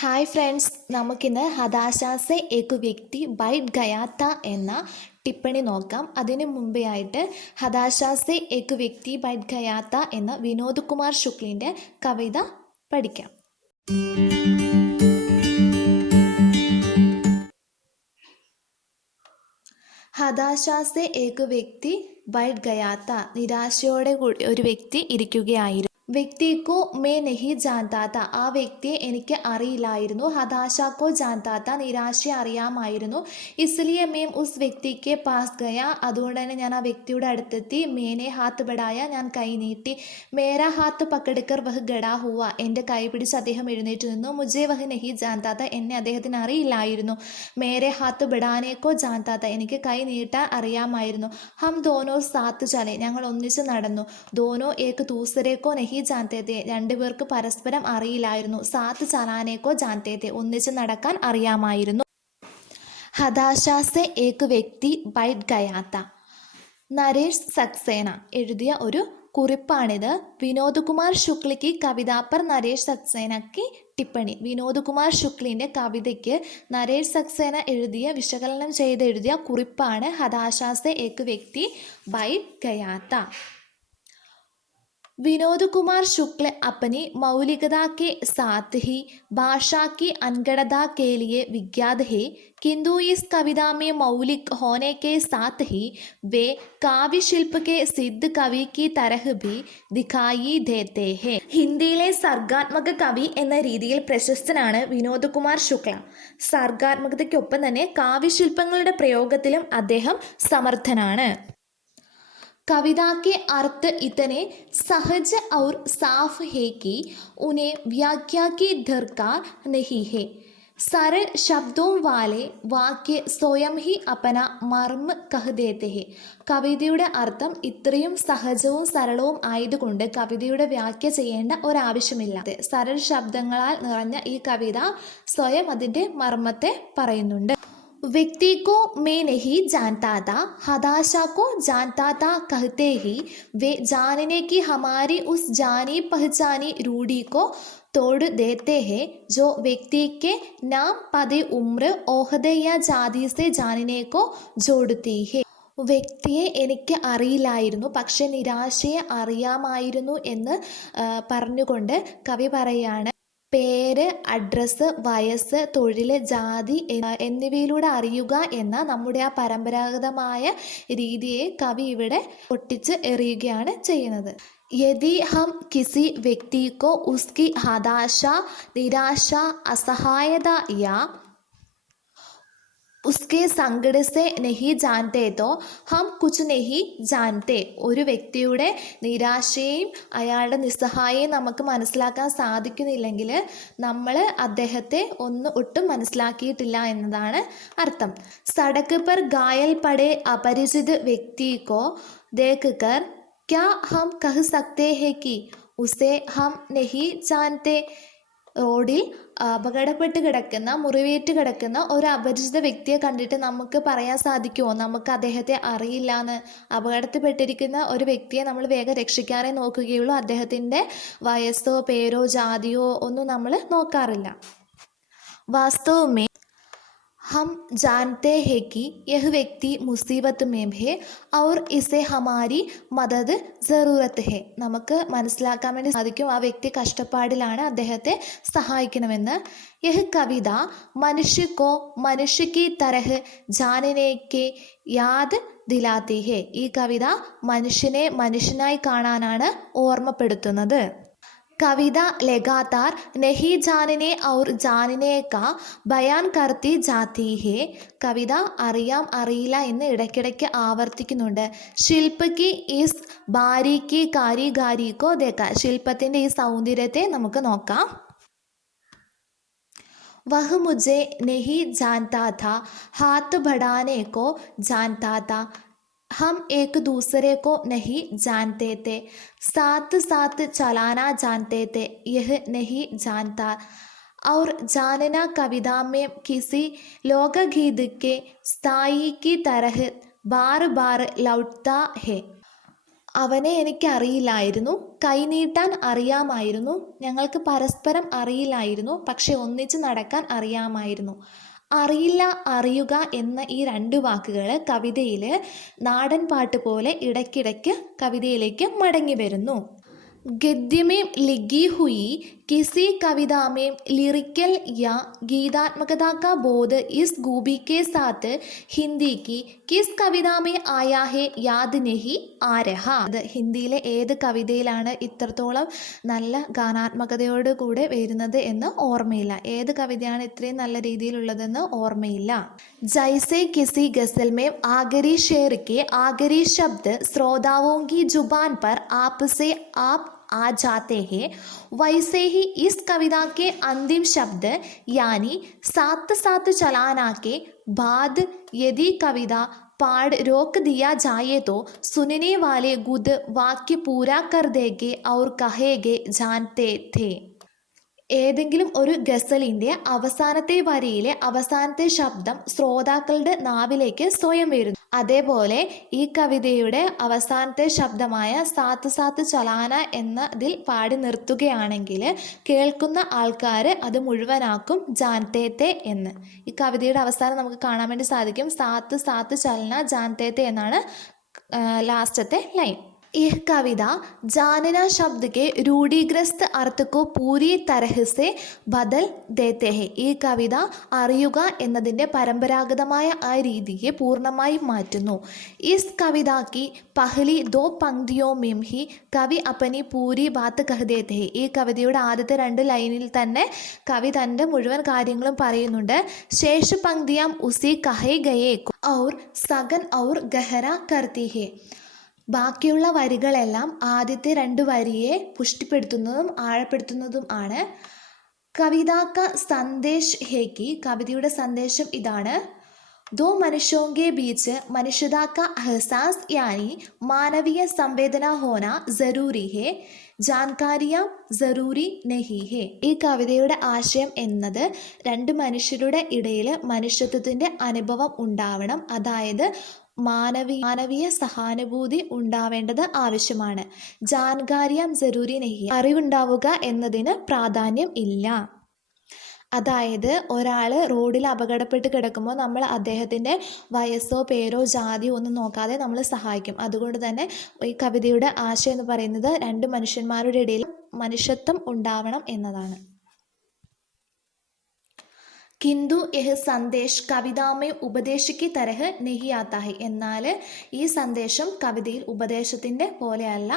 Hi friends, നമുക്കിന്ന് ഹതാശാ സെ ഏക് വ്യക്തി ബൈഠ് ഗയാ താ എന്ന ടിപ്പണി നോക്കാം. അതിനു മുമ്പേ ആയിട്ട് ഹതാശാ സെ ഏക് വ്യക്തി ബൈഠ് ഗയാ താ എന്ന വിനോദ് കുമാർ ശുക്ലിൻ്റെ കവിത പഠിക്കാം. ഹതാശാ സെ ഏക് വ്യക്തി ബൈഠ് ഗയാ താ, നിരാശയോടെ കൂടി ഒരു വ്യക്തി ഇരിക്കുകയായിരുന്നു. വ്യക്തിക്കോ മേ നഹി ജാൻതാ താ, ആ വ്യക്തിയെ എനിക്ക് അറിയില്ലായിരുന്നു. ഹതാശാക്കോ ജാൻതാ താ, നിരാശയെ അറിയാമായിരുന്നു. ഇസ്ലിയെ മേം ഉസ് വ്യക്തിക്ക് പാസ് ഗയ, അതുകൊണ്ട് തന്നെ ഞാൻ ആ വ്യക്തിയുടെ അടുത്തെത്തി. മേനെ ഹാത്ത് ബഡായ, ഞാൻ കൈ നീട്ടി. മേരാ ഹാത്ത് പക്കടുക്കർ വഹ് ഗഡാ ഹുവ, എൻ്റെ കൈ പിടിച്ച് അദ്ദേഹം എഴുന്നേറ്റ് നിന്നു. മുജേ വഹ് നഹി ജാൻതാ താ, എന്നെ അദ്ദേഹത്തിന് അറിയില്ലായിരുന്നു. മേരെ ഹാത്ത് ബഡാനേക്കോ ജാൻതാ താ, എനിക്ക് കൈ നീട്ടാൻ അറിയാമായിരുന്നു. ഹം ദോനോ സാത്ത് ചലെ, ഞങ്ങൾ ഒന്നിച്ച് നടന്നു. ദോനോ ഏക് ദൂസരേക്കോ നഹി ജാൻതേ തേ, രണ്ടുപേർക്ക് പരസ്പരം അറിയില്ലായിരുന്നു. സാത്ത് ചലാനേക്കോ ജാൻതേ തേ, ഒന്നിച്ച് നടക്കാൻ അറിയാമായിരുന്നു. ഹതാശാ സെ ഏക് വ്യക്തി ബൈഠ് ഗയാ താ, നരേഷ് സക്സേന എഴുതിയ ഒരു കുറിപ്പാണിത്. വിനോദ് കുമാർ ശുക്ൽ की കവിത पर നരേഷ് സക്സേന की ടിപ്പണി. വിനോദ് കുമാർ ശുക്ലിൻ്റെ കവിതയ്ക്ക് നരേഷ് സക്സേന വിശകലനം ചെയ്ത് എഴുതിയ കുറിപ്പാണ് ഹതാശാ സെ ഏക് വ്യക്തി ബൈഠ് ഗയാ താ. विनोद कुमार शुक्ल अपनी मौलिकता के साथ ही भाषा की अनगढ़ता के लिए विख्यात है, किंतु इस कविता में मौलिक होने के साथ ही वे काव्य शिल्प के सिद्ध कवि की तरह भी दिखाई देते हैं. ഹിന്ദിയിലെ സർഗാത്മക കവി എന്ന രീതിയിൽ പ്രശസ്തനാണ് വിനോദ് കുമാർ ശുക്ല. സർഗാത്മകതയ്ക്കൊപ്പം തന്നെ കാവ്യശില്പങ്ങളുടെ പ്രയോഗത്തിലും അദ്ദേഹം സമർത്ഥനാണ്. कविता के अर्थ इतने सहज और साफ है कि उन्हें व्याख्या की दरकार नहीं है. सरल शब्दों वाले वाक्य स्वयं ही अपना मर्म कह देते हैं. കവിതയുടെ അർത്ഥം ഇത്രയും സഹജവും സരളവും ആയതുകൊണ്ട് കവിതയുടെ വ്യാഖ്യ ചെയ്യേണ്ട ഒരാവശ്യമില്ല. സരൾ ശബ്ദങ്ങളാൽ നിറഞ്ഞ ഈ കവിത സ്വയം അതിൻ്റെ മർമ്മത്തെ പറയുന്നുണ്ട്. व्यक्ति को मैं नहीं जानता था, हताशा को जानता था कहते ही वे जानने की हमारी उस जानी पहचानी रूढ़ी को तोड़ देते हैं जो व्यक्ति के नाम पद उम्र ओहदे या जाति से जानने को जोड़ती है. വ്യക്തിയെ എനിക്ക് അറിയില്ലായിരുന്നു, പക്ഷെ നിരാശയെ അറിയാമായിരുന്നു എന്ന് പറഞ്ഞുകൊണ്ട് കവി പറയാണ്, പേര്, അഡ്രസ്സ്, വയസ്സ്, തൊഴിൽ, ജാതി എന്നിവയിലൂടെ അറിയുക എന്ന നമ്മുടെ ആ പരമ്പരാഗതമായ രീതിയെ കവി ഇവിടെ പൊട്ടിച്ച് എറിയുകയാണ് ചെയ്യുന്നത്. യദി ഹം കിസി വ്യക്തി കോ ഉസ്കി ഹതാശ, നിരാശ, അസഹായത യാ ഉസ്കെ സങ്കട സെ നഹി ജാൻതേ തോ ഹം കുച്ച് നഹി ജാൻതേ. ഒരു വ്യക്തിയുടെ നിരാശയും അയാളുടെ നിസ്സഹായയും നമുക്ക് മനസ്സിലാക്കാൻ സാധിക്കുന്നില്ലെങ്കിൽ നമ്മൾ അദ്ദേഹത്തെ ഒട്ടും മനസ്സിലാക്കിയിട്ടില്ല എന്നതാണ് അർത്ഥം. സടക്ക് പർ ഗായൽ പടേ അപരിചിത് വ്യക്തി കോ ദേഖ് കർ ക്യാ ഹം കഹ് സക്തേ ഹെ കി ഉസേ ഹം നഹി ജാൻതേ. റോഡിൽ അപകടപ്പെട്ട് കിടക്കുന്ന, മുറിവേറ്റ് കിടക്കുന്ന ഒരു അപരിചിത വ്യക്തിയെ കണ്ടിട്ട് നമുക്ക് പറയാൻ സാധിക്കുമോ നമുക്ക് അദ്ദേഹത്തെ അറിയില്ല എന്ന്? അപകടത്തിൽപ്പെട്ടിരിക്കുന്ന ഒരു വ്യക്തിയെ നമ്മൾ വേഗം രക്ഷിക്കാനേ നോക്കുകയുള്ളൂ. അദ്ദേഹത്തിൻ്റെ വയസ്സോ പേരോ ജാതിയോ ഒന്നും നമ്മൾ നോക്കാറില്ല. വാസ്തവമേ हम जानते हैं कि यह व्यक्ति मुसीबत में है और इसे हमारी മദദ് ജറൂറത്ത് ഹെ. നമുക്ക് മനസ്സിലാക്കാൻ വേണ്ടി സാധിക്കും ആ വ്യക്തി കഷ്ടപ്പാടിലാണ്, അദ്ദേഹത്തെ സഹായിക്കണമെന്ന്. യഹ് കവിത മനുഷ്യ കോ മനുഷ്യ കി തരഹ് ജാനനെ കെ യാദ് ദിലാത്തി ഹെ. ഈ കവിത മനുഷ്യനെ മനുഷ്യനായി കാണാനാണ് ഓർമ്മപ്പെടുത്തുന്നത്. कविता लगातार नहीं जानने और जानने का ബയാൻ करती जाती है. കവിത അറിയാം അറിയില്ല എന്ന് ഇടയ്ക്കിടയ്ക്ക് ആവർത്തിക്കുന്നുണ്ട്. ശില്പക്ക് ഈസ് ബാരിക്ക് കാരിഗാരിക്കോ ദേക്ക, ശില്പത്തിൻ്റെ ഈ സൗന്ദര്യത്തെ നമുക്ക് നോക്കാം. വഹ് മുझे नहीं जानता था, हाथ बढ़ाने को जानता था, हम एक दूसरे को नहीं जानते थे, साथ साथ चलाना जानते थे, यह नहीं जानता. और जानना कविता में किसी लोकगीत के स्थाई की तरह बार बार लौटता है. അവനെ എനിക്കറിയില്ലായിരുന്നു, കൈനീട്ടാൻ അറിയാമായിരുന്നു, ഞങ്ങൾക്ക് പരസ്പരം അറിയില്ലായിരുന്നു, പക്ഷെ ഒന്നിച്ച് നടക്കാൻ അറിയാമായിരുന്നു. അറിയില്ല, അറിയുക എന്ന ഈ രണ്ട് വാക്കുകൾ കവിതയിൽ നാടൻ പാട്ട് പോലെ ഇടയ്ക്കിടയ്ക്ക് കവിതയിലേക്ക് മടങ്ങി വരുന്നു. गद्य में लिखी हुई किसी कविता में लिरिकल या गीतात्मकता का बोध इस खूबी के साथ हिंदी की किस कविता में आया है याद नहीं आ रहा. അത് ഹിന്ദിയിലെ ഏത് കവിതയിലാണ് ഇത്രത്തോളം നല്ല ഗാനാത്മകതയോട് കൂടെ വരുന്നത് എന്ന് ഓർമ്മയില്ല. ഏത് കവിതയാണ് ഇത്രയും നല്ല രീതിയിലുള്ളതെന്ന് ഓർമ്മയില്ല. जैसे किसी गज़ल में आखिरी शेर के आखिरी शब्द श्रोताओं की जुबान पर आपसे आप आ जाते हैं, वैसे ही इस कविता के अंतिम शब्द यानी साथ साथ चलाना के बाद यदि कविता पाड़ रोक दिया जाए तो सुनने वाले खुद वाक्य पूरा कर देंगे और कहेंगे जानते थे. ഏതെങ്കിലും ഒരു ഗസലിൻ്റെ അവസാനത്തെ വരിയിലെ അവസാനത്തെ ശബ്ദം ശ്രോതാക്കളുടെ നാവിലേക്ക് സ്വയം വരുന്നു. അതേപോലെ ഈ കവിതയുടെ അവസാനത്തെ ശബ്ദമായ സാത്ത് സാത്ത് ചലാന എന്നതിൽ പാടി നിർത്തുകയാണെങ്കിൽ കേൾക്കുന്ന ആൾക്കാർ അത് മുഴുവനാക്കും ജാൻതേത്തെ എന്ന്. ഈ കവിതയുടെ അവസാനം നമുക്ക് കാണാൻ വേണ്ടി സാധിക്കും. സാത്ത് സാത്ത് ചലന ജാൻതേത്തെ എന്നാണ് ലാസ്റ്റത്തെ ലൈൻ. यह कविता जानना शब्द के रूढ़िग्रस्त अर्थ को पूरी तरह से बदल देते हैं. ഈ കവിത അറിയുക എന്നതിൻ്റെ പരമ്പരാഗതമായ ആ രീതിയെ പൂർണ്ണമായും മാറ്റുന്നു. इस कविता की पहली दो पंक्तियों में ही കവി अपनी पूरी बात कह देते हैं. ഈ കവിതയുടെ ആദ്യത്തെ രണ്ട് ലൈനിൽ തന്നെ കവി തൻ്റെ മുഴുവൻ കാര്യങ്ങളും പറയുന്നുണ്ട്. शेष पंक्तियां उसी कहे गए और सघन और गहरा करती है. ബാക്കിയുള്ള വരികളെല്ലാം ആദ്യത്തെ രണ്ട് വരിയെ പുഷ്ടിപ്പെടുത്തുന്നതും ആഴപ്പെടുത്തുന്നതും ആണ്. കവിത ക സന്ദേശ് ഹേ കി, കവിതയുടെ സന്ദേശം ഇതാണ്. दो मनुष्यों के बीच मनुष्यता का एहसास यानी मानवीय संवेदना होना ज़रूरी है, ജാൻകാരിയാം ജറൂരി നഹി ഹേ. ഈ കവിതയുടെ ആശയം എന്നത് രണ്ട് മനുഷ്യരുടെ ഇടയിൽ മനുഷ്യത്വത്തിൻ്റെ അനുഭവം ഉണ്ടാവണം, അതായത് മാനവീയ സഹാനുഭൂതി ഉണ്ടാവേണ്ടത് ആവശ്യമാണ്. ജാൻകാരിയാം ജറൂരി നഹി, അറിവുണ്ടാവുക എന്നതിന് പ്രാധാന്യം ഇല്ല. അതായത് ഒരാൾ റോഡിൽ അപകടപ്പെട്ട് കിടക്കുമ്പോൾ നമ്മൾ അദ്ദേഹത്തിൻ്റെ വയസ്സോ പേരോ ജാതിയോ ഒന്നും നോക്കാതെ നമ്മൾ സഹായിക്കും. അതുകൊണ്ട് തന്നെ ഈ കവിതയുടെ ആശയം എന്ന് പറയുന്നത് രണ്ട് മനുഷ്യന്മാരുടെ ഇടയിൽ മനുഷ്യത്വം ഉണ്ടാവണം എന്നതാണ്. किंतु यह संदेश कविता में उपदेश की तरह नहीं आता है. എന്നാൽ ഈ സന്ദേശം കവിതയിൽ ഉപദേശത്തിൻ്റെ പോലെയല്ല